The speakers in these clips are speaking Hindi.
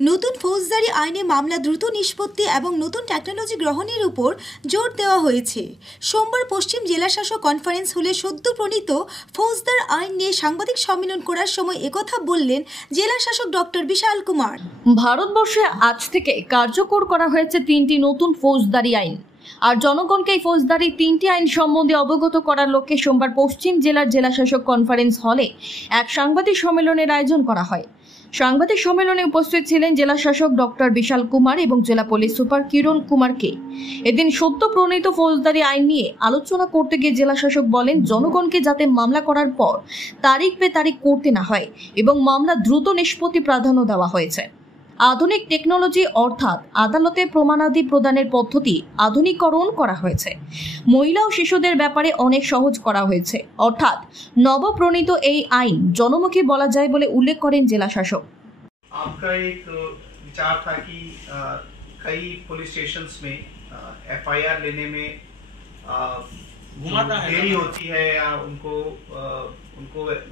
নতুন ফৌজদারি আইনে মামলা দ্রুত নিষ্পত্তি এবং নতুন টেকনোলজি গ্রহণের উপর জোর দেওয়া হয়েছে। সোমবার পশ্চিম জেলাশাসক কনফারেন্স হলে সদ্য প্রণীত ফৌজদার আইন নিয়ে সাংবাদিক সম্মেলন করার সময় একথা বললেন জেলাশাসক ডক্টর বিশাল কুমার। ভারতবর্ষে আজ থেকে কার্যকর করা হয়েছে 3টি নতুন ফৌজদারি আইন। আর জনগণকে এই ফৌজদারি 3টি আইন সম্বন্ধে অবগত করার লক্ষ্যে সোমবার পশ্চিম জেলার জেলাশাসক কনফারেন্স হলে এক সাংবাদিক সম্মেলনের আয়োজন করা হয়। সাংবাদিক সম্মেলনে উপস্থিত ছিলেন জেলা শাসক ডক্টর বিশাল কুমার এবং জেলা পুলিশ সুপার কিরণ কুমারকে। এদিন সদ্য প্রণীত ফৌজদারি আইন নিয়ে আলোচনা করতে গিয়ে জেলা শাসক বলেন, জনগণকে যাতে মামলা করার পর তারিখ পে তারিখ করতে না হয় এবং মামলা দ্রুত নিষ্পত্তি প্রাধান্য দেওয়া হয়েছে। আধুনিক টেকনোলজি অর্থাৎ আদালতে প্রমাণাদি প্রদানের পদ্ধতি আধুনিকরণ করা হয়েছে। মহিলা ও শিশুদের ব্যাপারে অনেক সহজ করা হয়েছে, অর্থাৎ নবপ্রণীত এই আইন জনমুখী বলা যায় বলে উল্লেখ করেন জেলা শাসক। आपका एक विचार था कि कई पुलिस स्टेशंस में एफआईआर लेने में देरी होती है या उनको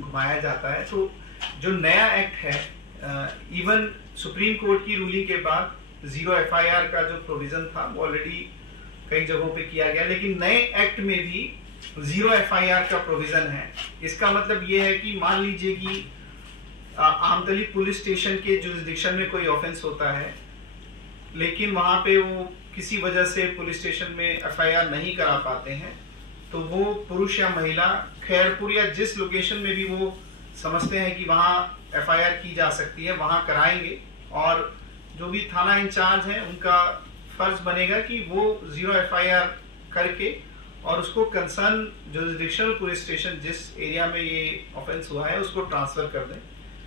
घुमाया जाता है। तो जो नया एक्ट है, इवन सुप्रीम कोर्ट की रूलिंग के बाद 0 एफआईआर का जो प्रोविजन था वो ऑलरेडी कई जगहों पे किया गया, लेकिन नए एक्ट में भी 0 एफआईआर का प्रोविजन है। इसका मतलब ये है कि मान लीजिए कि आमतली पुलिस स्टेशन के जुरिसडिक्शन में कोई ऑफेंस होता है, लेकिन वहां पे वो किसी वजह से पुलिस स्टेशन में एफआईआर नहीं करा पाते हैं, तो वो पुरुष या महिला खैरपुर या जिस लोकेशन में भी वो समझते हैं कि वहां एफआईआर की जा सकती है वहां कराएंगे। और जो भी थाना इंचार्ज है उनका फर्ज बनेगा कि वो 0 एफआईआर करके और उसको कंसर्न जुरिसडिक्शनल पुलिस स्टेशन जिस एरिया में ये ऑफेंस हुआ है उसको ट्रांसफर कर दें।